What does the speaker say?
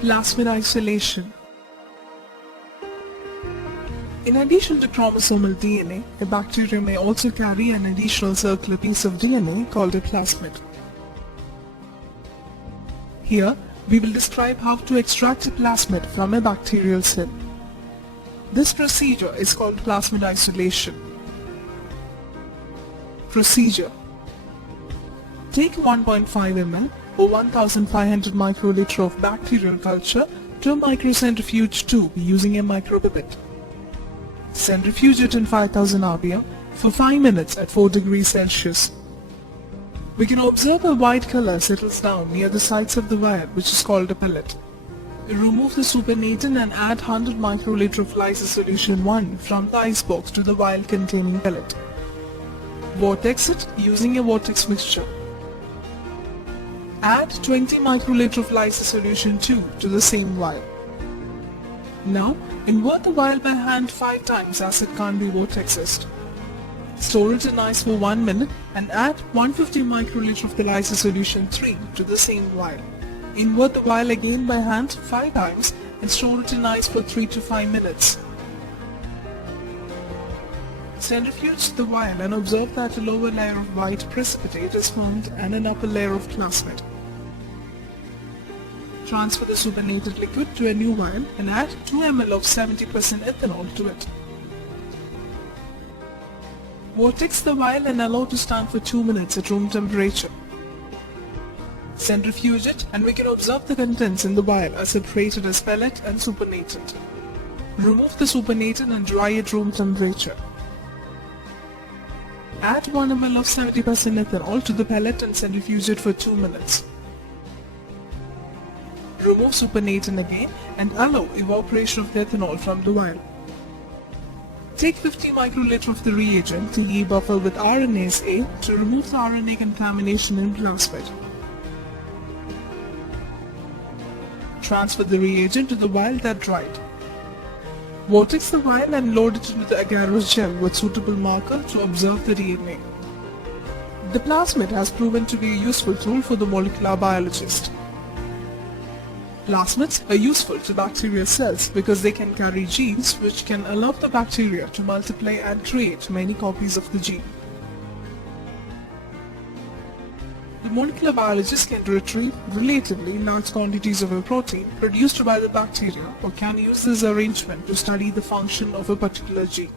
Plasmid isolation. In addition to chromosomal DNA, a bacteria may also carry an additional circular piece of DNA called a plasmid. Here, we will describe how to extract a plasmid from a bacterial cell. This procedure is called plasmid isolation. Procedure. Take 1.5 ml or 1500 microliter of bacterial culture to a microcentrifuge tube using a micropipette. Centrifuge it in 5000 rpm for 5 minutes at 4 degrees Celsius. We can observe a white color settles down near the sides of the vial, which is called a pellet. Remove the supernatant and add 100 microliter of lysis solution 1 from the ice box to the vial containing pellet. Vortex it using a vortex mixture. Add 20 microliter of lysis solution 2 to the same vial. Now, invert the vial by hand 5 times as it can't be vortexed. Store it in ice for 1 minute and add 150 microliter of the lysis solution 3 to the same vial. Invert the vial again by hand 5 times and store it in ice for 3 to 5 minutes. Centrifuge the vial and observe that a lower layer of white precipitate is formed and an upper layer of plasmid. Transfer the supernatant liquid to a new vial and add 2 ml of 70% ethanol to it. Vortex the vial and allow to stand for 2 minutes at room temperature. Centrifuge it and we can observe the contents in the vial are separated as pellet and supernatant. Remove the supernatant and dry at room temperature. Add 1 ml of 70% ethanol to the pellet and centrifuge it for 2 minutes. Remove supernatant again and allow evaporation of the ethanol from the vial. Take 50 microliter of the reagent TE buffer with RNase A to remove the RNA contamination in plasmid. Transfer the reagent to the vial that dried. Vortex the vial and load it into the agarose gel with suitable marker to observe the DNA. The plasmid has proven to be a useful tool for the molecular biologist. Plasmids are useful to bacterial cells because they can carry genes which can allow the bacteria to multiply and create many copies of the gene. The molecular biologist can retrieve relatively large quantities of a protein produced by the bacteria or can use this arrangement to study the function of a particular gene.